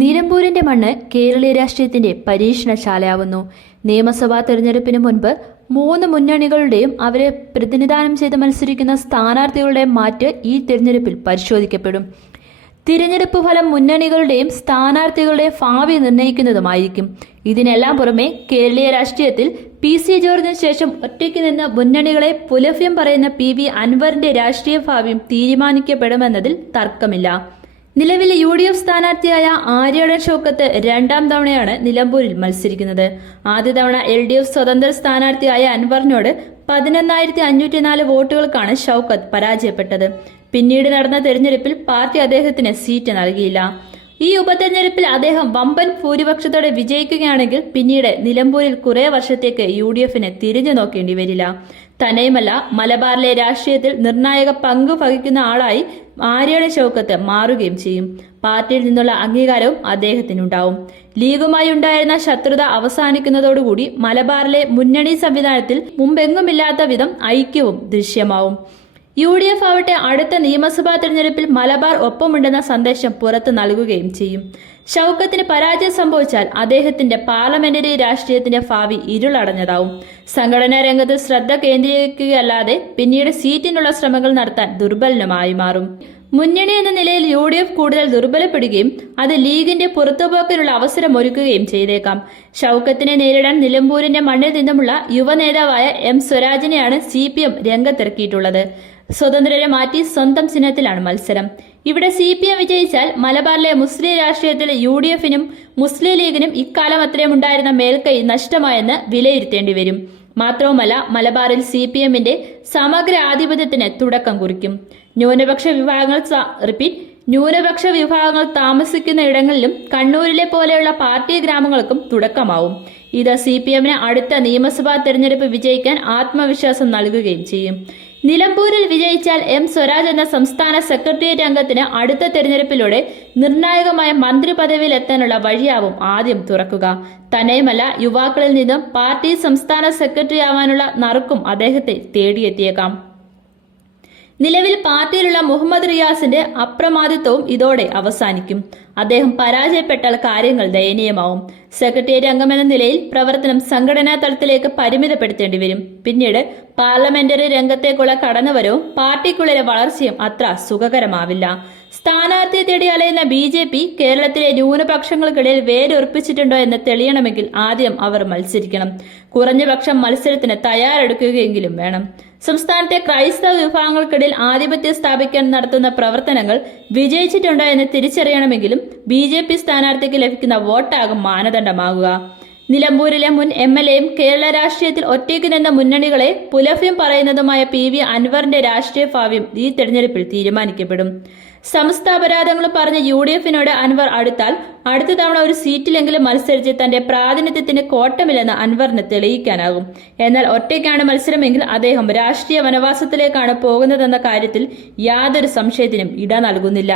നിലമ്പൂരിന്റെ മണ്ണ് കേരളീയ രാഷ്ട്രീയത്തിന്റെ പരീക്ഷണശാലയാവുന്നു. നിയമസഭാ തെരഞ്ഞെടുപ്പിന് മുൻപ് മൂന്ന് മുന്നണികളുടെയും അവരെ പ്രതിനിധാനം ചെയ്ത് മത്സരിക്കുന്ന സ്ഥാനാർത്ഥികളുടെ മാറ്റ് ഈ തിരഞ്ഞെടുപ്പിൽ പരിശോധിക്കപ്പെടും. തിരഞ്ഞെടുപ്പ് ഫലം മുന്നണികളുടെയും സ്ഥാനാർത്ഥികളുടെ ഭാവി നിർണയിക്കുന്നതുമായിരിക്കും. ഇതിനെല്ലാം പുറമെ കേരളീയ രാഷ്ട്രീയത്തിൽ പി സി ജോർജിന് ശേഷം ഒറ്റയ്ക്ക് നിന്ന് മുന്നണികളെ പുലഭ്യം പറയുന്ന പി വി അൻവറിന്റെ രാഷ്ട്രീയ ഭാവിയും തീരുമാനിക്കപ്പെടുമെന്നതിൽ തർക്കമില്ല. നിലവിൽ യു ഡി എഫ് സ്ഥാനാർത്ഥിയായ ആര്യയുടെ ഷോക്കത്ത് രണ്ടാം തവണയാണ് നിലമ്പൂരിൽ മത്സരിക്കുന്നത്. ആദ്യ തവണ എൽ ഡി എഫ് സ്വതന്ത്ര സ്ഥാനാർത്ഥിയായ അൻവറിനോട് പതിനൊന്നായിരത്തി അഞ്ഞൂറ്റിനാല് വോട്ടുകൾക്കാണ് ഷൗക്കത്ത് പരാജയപ്പെട്ടത്. പിന്നീട് നടന്ന തെരഞ്ഞെടുപ്പിൽ പാർട്ടി അദ്ദേഹത്തിന് സീറ്റ് നൽകിയില്ല. ഈ ഉപതെരഞ്ഞെടുപ്പിൽ അദ്ദേഹം വമ്പൻ ഭൂരിപക്ഷത്തോടെ വിജയിക്കുകയാണെങ്കിൽ പിന്നീട് നിലമ്പൂരിൽ കുറേ വർഷത്തേക്ക് യു ഡി എഫിന് തിരിഞ്ഞു നോക്കേണ്ടി വരില്ല. തന്നെയുമല്ല മലബാറിലെ രാഷ്ട്രീയത്തിൽ നിർണായക പങ്ക് വഹിക്കുന്ന ആളായി ആര്യാടൻ ശോകത്ത് മാറുകയും ചെയ്യും. പാർട്ടിയിൽ നിന്നുള്ള അംഗീകാരവും അദ്ദേഹത്തിനുണ്ടാവും. ലീഗുമായി ഉണ്ടായിരുന്ന ശത്രുത അവസാനിക്കുന്നതോടുകൂടി മലബാറിലെ മുന്നണി സംവിധാനത്തിൽ മുമ്പെങ്ങുമില്ലാത്ത വിധം ഐക്യവും ദൃശ്യമാവും. യു ഡി എഫ് ആവട്ടെ അടുത്ത നിയമസഭാ തെരഞ്ഞെടുപ്പിൽ മലബാർ ഒപ്പമുണ്ടെന്ന സന്ദേശം പുറത്തു നൽകുകയും ചെയ്യും. ഷൗക്കത്തിന് പരാജയം സംഭവിച്ചാൽ അദ്ദേഹത്തിന്റെ പാർലമെന്ററി രാഷ്ട്രീയത്തിന്റെ ഭാവി ഇരുളടഞ്ഞതാവും. സംഘടനാ രംഗത്ത് ശ്രദ്ധ കേന്ദ്രീകരിക്കുകയല്ലാതെ പിന്നീട് സീറ്റിനുള്ള ശ്രമങ്ങൾ നടത്താൻ ദുർബലനുമായി മാറും. മുന്നണി എന്ന നിലയിൽ യു ഡി എഫ് കൂടുതൽ ദുർബലപ്പെടുകയും അത് ലീഗിന്റെ പുറത്തുപോക്കിനുള്ള അവസരമൊരുക്കുകയും ചെയ്തേക്കാം. ഷൗക്കത്തിനെ നേരിടാൻ നിലമ്പൂരിന്റെ മണ്ണിൽ നിന്നുമുള്ള യുവ നേതാവായ എം സ്വരാജിനെയാണ് സി പി എം രംഗത്തിറക്കിയിട്ടുള്ളത്. സ്വതന്ത്രരെ മാറ്റി സ്വന്തം ചിഹ്നത്തിലാണ് മത്സരം. ഇവിടെ സി പി എം വിജയിച്ചാൽ മലബാറിലെ മുസ്ലിം രാഷ്ട്രീയത്തിൽ യു ഡി എഫിനും മുസ്ലിം ലീഗിനും ഇക്കാലം അത്രയും ഉണ്ടായിരുന്ന മേൽക്കൈ നഷ്ടമായെന്ന് വിലയിരുത്തേണ്ടി വരും. മാത്രവുമല്ല മലബാറിൽ സി പി എമ്മിന്റെ സമഗ്ര ആധിപത്യത്തിന് തുടക്കം കുറിക്കും. ന്യൂനപക്ഷ വിഭാഗങ്ങൾ റിപ്പീറ്റ് ന്യൂനപക്ഷ വിഭാഗങ്ങൾ താമസിക്കുന്ന ഇടങ്ങളിലും കണ്ണൂരിലെ പോലെയുള്ള പാർട്ടി ഗ്രാമങ്ങൾക്കും തുടക്കമാവും. ഇത് സി പി എമ്മിന് അടുത്ത നിയമസഭാ തെരഞ്ഞെടുപ്പ് വിജയിക്കാൻ ആത്മവിശ്വാസം നൽകുകയും ചെയ്യും. നിലമ്പൂരിൽ വിജയിച്ചാൽ എം സ്വരാജ് എന്ന സംസ്ഥാന സെക്രട്ടേറിയറ്റ് അംഗത്തിന് അടുത്ത തെരഞ്ഞെടുപ്പിലൂടെ നിർണായകമായ മന്ത്രി പദവിയിൽ എത്താനുള്ള വഴിയാവും ആദ്യം തുറക്കുക. തന്നെയുമല്ല യുവാക്കളിൽ നിന്നും പാർട്ടി സംസ്ഥാന സെക്രട്ടറി ആവാനുള്ള നറുക്കും അദ്ദേഹത്തെ തേടിയെത്തിയേക്കാം. നിലവിൽ പാർട്ടിയിലുള്ള മുഹമ്മദ് റിയാസിന്റെ അപ്രമാദിത്വവും ഇതോടെ അവസാനിക്കും. അദ്ദേഹം പരാജയപ്പെട്ടാൽ കാര്യങ്ങൾ ദയനീയമാവും. സെക്രട്ടേറിയറ്റ് അംഗമെന്ന നിലയിൽ പ്രവർത്തനം സംഘടനാ തലത്തിലേക്ക് പരിമിതപ്പെടുത്തേണ്ടി വരും. പിന്നീട് പാർലമെന്ററി രംഗത്തേക്കുള്ള കടന്നുവരവും പാർട്ടിക്കുള്ളിലെ വളർച്ചയും അത്ര സുഖകരമാവില്ല. സ്ഥാനാർത്ഥിയെ തേടി അലയുന്ന ബി ജെ പി കേരളത്തിലെ ന്യൂനപക്ഷങ്ങൾക്കിടയിൽ വേരുറപ്പിച്ചിട്ടുണ്ടോ എന്ന് തെളിയണമെങ്കിൽ ആദ്യം അവർ മത്സരിക്കണം. കുറഞ്ഞപക്ഷം മത്സരത്തിന് തയ്യാറെടുക്കുകയെങ്കിലും വേണം. സംസ്ഥാനത്തെ ക്രൈസ്തവ വിഭാഗങ്ങൾക്കിടയിൽ ആധിപത്യം സ്ഥാപിക്കാൻ നടത്തുന്ന പ്രവർത്തനങ്ങൾ വിജയിച്ചിട്ടുണ്ടോ എന്ന് തിരിച്ചറിയണമെങ്കിലും ബി ജെ പി സ്ഥാനാർത്ഥിക്ക് ലഭിക്കുന്ന വോട്ടാകും മാനദണ്ഡമാകുക. നിലമ്പൂരിലെ മുൻ എം എൽ എയും കേരള രാഷ്ട്രീയത്തിൽ ഒറ്റയ്ക്ക് നിന്ന മുന്നണികളെ പുലഭ്യം പറയുന്നതുമായ പി വി അൻവറിന്റെ രാഷ്ട്രീയ ഭാവ്യം ഈ തെരഞ്ഞെടുപ്പിൽ തീരുമാനിക്കപ്പെടും. സമസ്ത അപരാധങ്ങളും പറഞ്ഞ യു ഡി എഫിനോട് അൻവർ അടുത്താൽ അടുത്ത തവണ ഒരു സീറ്റിലെങ്കിലും മത്സരിച്ച് തന്റെ പ്രാതിനിധ്യത്തിന് കോട്ടമില്ലെന്ന് അൻവറിന് തെളിയിക്കാനാകും. എന്നാൽ ഒറ്റയ്ക്കാണ് മത്സരമെങ്കിൽ അദ്ദേഹം രാഷ്ട്രീയ വനവാസത്തിലേക്കാണ് പോകുന്നതെന്ന കാര്യത്തിൽ യാതൊരു സംശയത്തിനും ഇട നൽകുന്നില്ല.